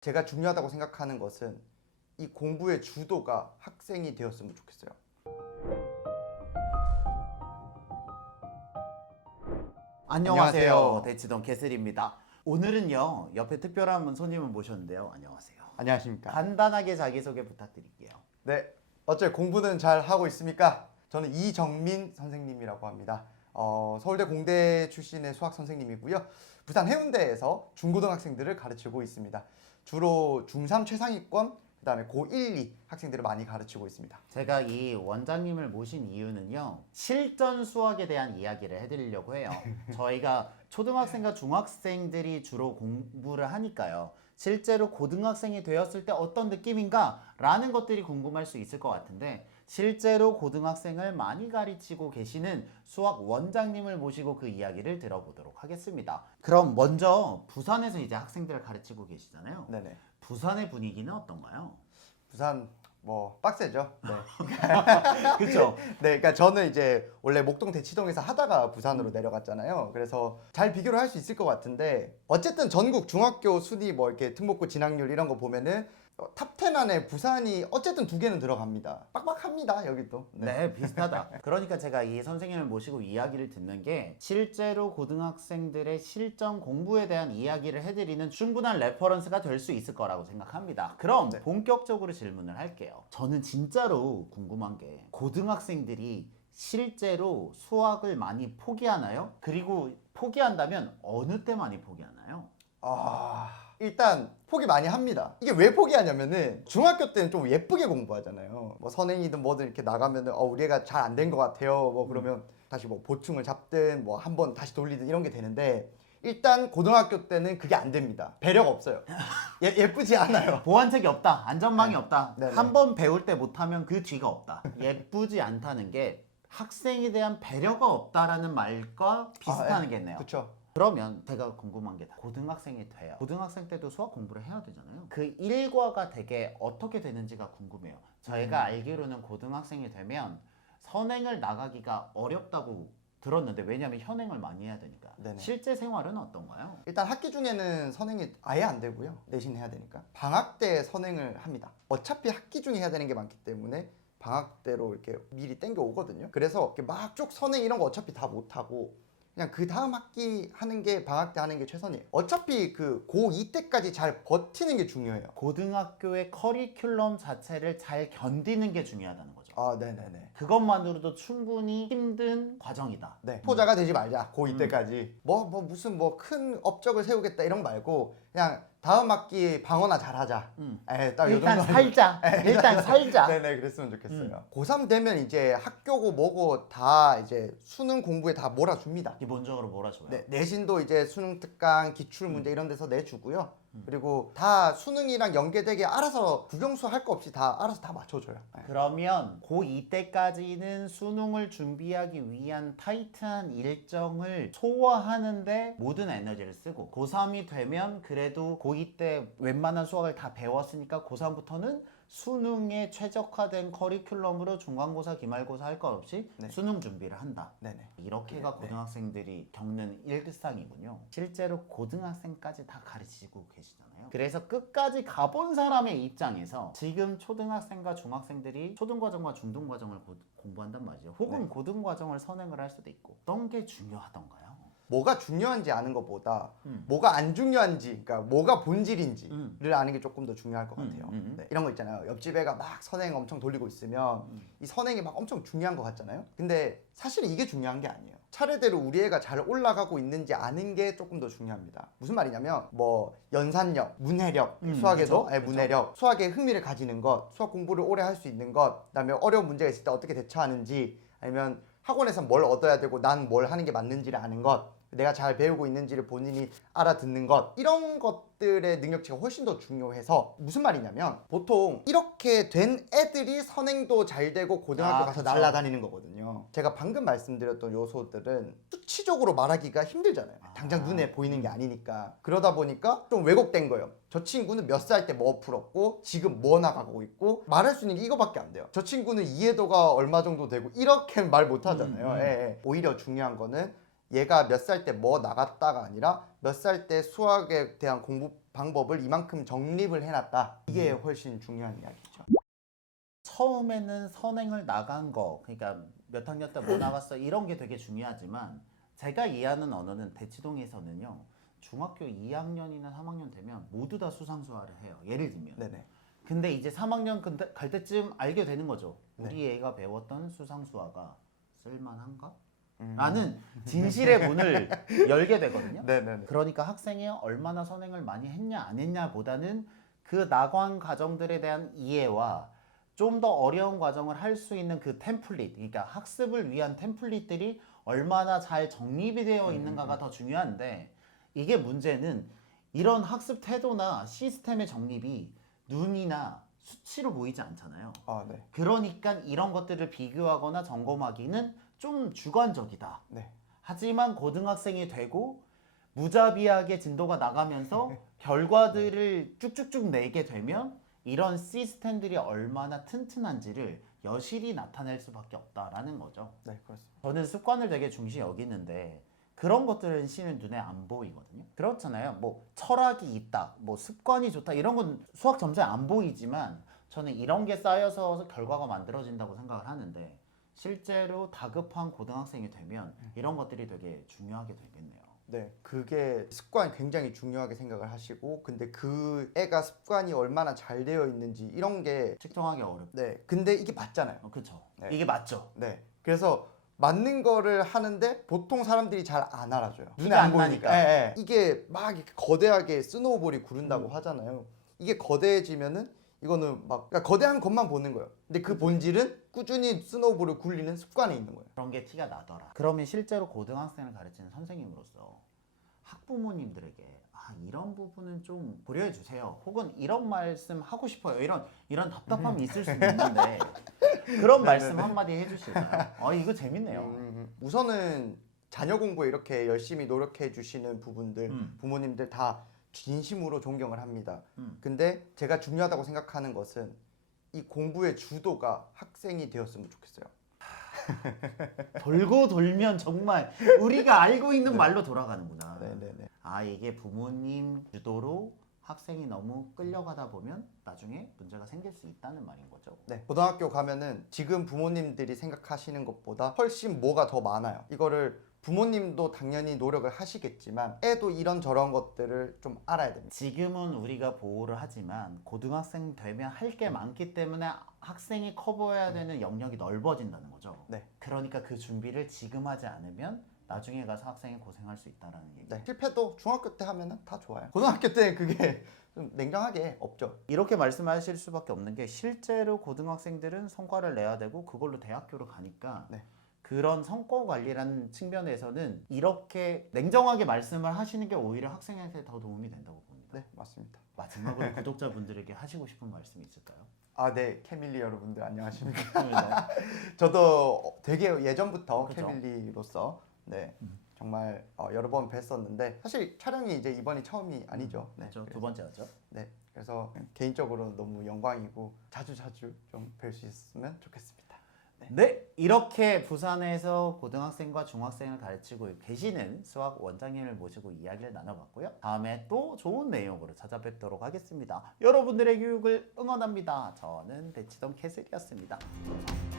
제가 중요하다고 생각하는 것은 이 공부의 주도가 학생이 되었으면 좋겠어요. 안녕하세요. 대치동 개슬입니다. 오늘은요, 옆에 특별한 손님을 모셨는데요. 안녕하세요. 안녕하십니까? 간단하게 자기소개 부탁드릴게요. 네, 어째 공부는 잘 하고 있습니까? 저는 이정민 선생님이라고 합니다. 서울대 공대 출신의 수학 선생님이고요. 부산 해운대에서 중고등학생들을 가르치고 있습니다. 주로 중3 최상위권, 그다음에 고1, 2 학생들을 많이 가르치고 있습니다. 제가 이 원장님을 모신 이유는요, 실전 수학에 대한 이야기를 해드리려고 해요. 저희가 초등학생과 중학생들이 주로 공부를 하니까요. 실제로 고등학생이 되었을 때 어떤 느낌인가? 라는 것들이 궁금할 수 있을 것 같은데, 실제로 고등학생을 많이 가르치고 계시는 수학 원장님을 모시고 그 이야기를 들어보도록 하겠습니다. 그럼 먼저 부산에서 이제 학생들을 가르치고 계시잖아요. 네네. 부산의 분위기는 어떤가요? 부산 뭐 빡세죠. 네. 그렇죠. 네, 그러니까 저는 이제 원래 목동 대치동에서 하다가 부산으로 내려갔잖아요. 그래서 잘 비교를 할 수 있을 것 같은데 어쨌든 전국 중학교 순위 뭐 이렇게 특목고 진학률 이런 거 보면은 탑10 안에 부산이 어쨌든 2개는 들어갑니다. 빡빡합니다, 여기도. 네, 비슷하다. 그러니까 제가 이 선생님을 모시고 이야기를 듣는 게 실제로 고등학생들의 실전 공부에 대한 이야기를 해드리는 충분한 레퍼런스가 될 수 있을 거라고 생각합니다. 그럼 네. 본격적으로 질문을 할게요. 저는 진짜로 궁금한 게 고등학생들이 실제로 수학을 많이 포기하나요? 그리고 포기한다면 어느 때 많이 포기하나요? 일단 포기 많이 합니다. 이게 왜 포기하냐면은 중학교 때는 좀 예쁘게 공부하잖아요. 뭐 선행이든 뭐든 이렇게 나가면은 우리 애가 잘 안 된 것 같아요. 뭐 그러면 다시 뭐 보충을 잡든 뭐 한 번 다시 돌리든 이런 게 되는데 일단 고등학교 때는 그게 안 됩니다. 배려가 없어요. 예쁘지 않아요. 보완책이 없다. 안전망이 네. 없다. 네네. 한 번 배울 때 못하면 그 뒤가 없다. 예쁘지 않다는 게 학생에 대한 배려가 없다라는 말과 비슷한 겠네요. 그렇죠. 그러면 제가 궁금한 게 고등학생이 돼요. 고등학생 때도 수학 공부를 해야 되잖아요. 그 일과가 되게 어떻게 되는지가 궁금해요. 저희가 알기로는 고등학생이 되면 선행을 나가기가 어렵다고 들었는데 왜냐하면 현행을 많이 해야 되니까. 네네. 실제 생활은 어떤가요? 일단 학기 중에는 선행이 아예 안 되고요. 내신 해야 되니까. 방학 때 선행을 합니다. 어차피 학기 중에 해야 되는 게 많기 때문에 방학 때로 이렇게 미리 땡겨 오거든요. 그래서 이렇게 막 쭉 선행 이런 거 어차피 다 못 하고 그냥 그 다음 학기 하는 게 방학 때 하는 게 최선이에요. 어차피 그 고2 때까지 잘 버티는 게 중요해요. 고등학교의 커리큘럼 자체를 잘 견디는 게 중요하다는 거죠. 네네네. 그것만으로도 충분히 힘든 과정이다. 네. 포자가 되지 말자. 고2 때까지. 무슨 뭐 큰 업적을 세우겠다 이런 거 말고 그냥 다음 학기 방어나 잘하자. 딱 요 일단 정도 살자. 일단 살자. 네네, 그랬으면 좋겠어요. 고3 되면 이제 학교고 뭐고 다 이제 수능 공부에 다 몰아줍니다. 기본적으로 몰아줘요. 네, 내신도 이제 수능 특강, 기출 문제 이런 데서 내주고요. 그리고 다 수능이랑 연계되게 알아서 국영수 할 거 없이 다 알아서 다 맞춰줘요. 네. 그러면 고2 때까지는 수능을 준비하기 위한 타이트한 일정을 소화하는데 모든 에너지를 쓰고 고3이 되면 그래도 고2 때 웬만한 수학을 다 배웠으니까 고3부터는 수능에 최적화된 커리큘럼으로 중간고사, 기말고사 할 것 없이 네. 수능 준비를 한다. 네네. 이렇게가 고등학생들이 겪는 일상이군요. 실제로 고등학생까지 다 가르치고 계시잖아요. 그래서 끝까지 가본 사람의 입장에서 지금 초등학생과 중학생들이 초등과정과 중등과정을 공부한단 말이죠. 혹은 네. 고등과정을 선행을 할 수도 있고 어떤 게 중요하던가요? 뭐가 중요한지 아는 것보다 뭐가 안 중요한지, 그러니까 뭐가 본질인지를 아는 게 조금 더 중요할 것 같아요. 네, 이런 거 있잖아요. 옆집 애가 막 선행 엄청 돌리고 있으면 이 선행이 막 엄청 중요한 것 같잖아요. 근데 사실은 이게 중요한 게 아니에요. 차례대로 우리 애가 잘 올라가고 있는지 아는 게 조금 더 중요합니다. 무슨 말이냐면 뭐 연산력, 문해력, 수학에도 그쵸? 문해력, 수학에 흥미를 가지는 것, 수학 공부를 오래 할 수 있는 것, 그다음에 어려운 문제가 있을 때 어떻게 대처하는지, 아니면 학원에서 뭘 얻어야 되고 난 뭘 하는 게 맞는지를 아는 것, 내가 잘 배우고 있는지를 본인이 알아듣는 것, 이런 것들의 능력치가 훨씬 더 중요해서 무슨 말이냐면 보통 이렇게 된 애들이 선행도 잘 되고 고등학교 가서 그쵸. 날아다니는 거거든요. 제가 방금 말씀드렸던 요소들은 수치적으로 말하기가 힘들잖아요. 당장 눈에 보이는 게 아니니까. 그러다 보니까 좀 왜곡된 거예요. 저 친구는 몇 살 때 뭐 풀었고 지금 뭐 나가고 있고 말할 수 있는 게 이거밖에 안 돼요. 저 친구는 이해도가 얼마 정도 되고 이렇게 말 못 하잖아요. 오히려 중요한 거는 얘가 몇 살 때 뭐 나갔다가 아니라 몇 살 때 수학에 대한 공부 방법을 이만큼 정립을 해놨다. 이게 훨씬 중요한 이야기죠. 처음에는 선행을 나간 거, 그러니까 몇 학년 때 뭐 나갔어 이런 게 되게 중요하지만 제가 이해하는 언어는 대치동에서는요. 중학교 2학년이나 3학년 되면 모두 다 수상수화를 해요. 예를 들면. 네네. 근데 이제 3학년 갈 때쯤 알게 되는 거죠. 네. 우리 애가 배웠던 수상수화가 쓸만한가? 라는 진실의 문을 열게 되거든요. 네네네. 그러니까 학생이 얼마나 선행을 많이 했냐 안 했냐 보다는 그 나관 과정들에 대한 이해와 좀 더 어려운 과정을 할 수 있는 그 템플릿, 그러니까 학습을 위한 템플릿들이 얼마나 잘 정립이 되어 있는가가 더 중요한데 이게 문제는 이런 학습 태도나 시스템의 정립이 눈이나 수치로 보이지 않잖아요. 아, 네. 그러니까 이런 것들을 비교하거나 점검하기는 좀 주관적이다. 네. 하지만 고등학생이 되고 무자비하게 진도가 나가면서 결과들을 쭉쭉쭉 내게 되면 이런 시스템들이 얼마나 튼튼한지를 여실히 나타낼 수밖에 없다라는 거죠. 네, 그렇습니다. 저는 습관을 되게 중시 여기는데 그런 것들은 시는 눈에 안 보이거든요. 그렇잖아요. 뭐 철학이 있다, 뭐 습관이 좋다 이런 건 수학 점수에 안 보이지만 저는 이런 게 쌓여서 결과가 만들어진다고 생각을 하는데 실제로 다급한 고등학생이 되면 이런 것들이 되게 중요하게 되겠네요. 네, 그게 습관이 굉장히 중요하게 생각을 하시고, 근데 그 애가 습관이 얼마나 잘 되어 있는지 이런 게, 측정하기 어렵다. 네, 근데 이게 맞잖아요. 그렇죠. 네. 이게 맞죠. 네, 그래서 맞는 거를 하는데 보통 사람들이 잘 안 알아줘요. 눈에 티가 안 안 보이니까. 나니까. 예, 예. 이게 막 이렇게 거대하게 스노우볼이 구른다고 하잖아요. 이게 거대해지면은 이거는 막 그러니까 거대한 것만 보는 거예요. 근데 그 본질은 꾸준히 스노우볼을 굴리는 습관에 있는 거예요. 그런 게 티가 나더라. 그러면 실제로 고등학생을 가르치는 선생님으로서 학부모님들에게 이런 부분은 좀 고려해 주세요. 혹은 이런 말씀 하고 싶어요. 이런 답답함이 있을 수 있는데 그런 말씀 한마디 해주실까요? 이거 재밌네요. 우선은 자녀 공부에 이렇게 열심히 노력해 주시는 부분들, 부모님들 다 진심으로 존경을 합니다. 근데 제가 중요하다고 생각하는 것은 이 공부의 주도가 학생이 되었으면 좋겠어요. 돌고 돌면 정말 우리가 알고 있는 말로 돌아가는구나. 네네네. 이게 부모님 주도로 학생이 너무 끌려가다 보면 나중에 문제가 생길 수 있다는 말인 거죠. 네, 고등학교 가면은 지금 부모님들이 생각하시는 것보다 훨씬 뭐가 더 많아요. 이거를 부모님도 당연히 노력을 하시겠지만 애도 이런저런 것들을 좀 알아야 됩니다. 지금은 우리가 보호를 하지만 고등학생 되면 할 게 많기 때문에 학생이 커버해야 되는 영역이 넓어진다는 거죠. 네. 그러니까 그 준비를 지금 하지 않으면 나중에 가서 학생이 고생할 수 있다는 얘기. 네, 실패도 중학교 때 하면은 다 좋아요. 고등학교 때는 그게 좀 냉정하게 없죠. 이렇게 말씀하실 수밖에 없는 게 실제로 고등학생들은 성과를 내야 되고 그걸로 대학교로 가니까 네. 그런 성과 관리라는 측면에서는 이렇게 냉정하게 말씀을 하시는 게 오히려 학생한테 더 도움이 된다고 봅니다. 네, 맞습니다. 마지막으로 구독자분들에게 하시고 싶은 말씀이 있을까요? 아, 네, 캐밀리 여러분들 안녕하십니까? 저도 되게 예전부터 그죠? 캐밀리로서 네, 정말 여러 번 뵀었는데 사실 촬영이 이제 이번이 처음이 아니죠. 네, 그렇죠. 그래서- 두 번째 하죠. 네, 그래서 개인적으로 너무 영광이고 자주 좀 뵐 수 있으면 좋겠습니다. 네, 이렇게 부산에서 고등학생과 중학생을 가르치고 계시는 수학 원장님을 모시고 이야기를 나눠봤고요. 다음에 또 좋은 내용으로 찾아뵙도록 하겠습니다. 여러분들의 교육을 응원합니다. 저는 대치동 캐슬이었습니다. 감사합니다.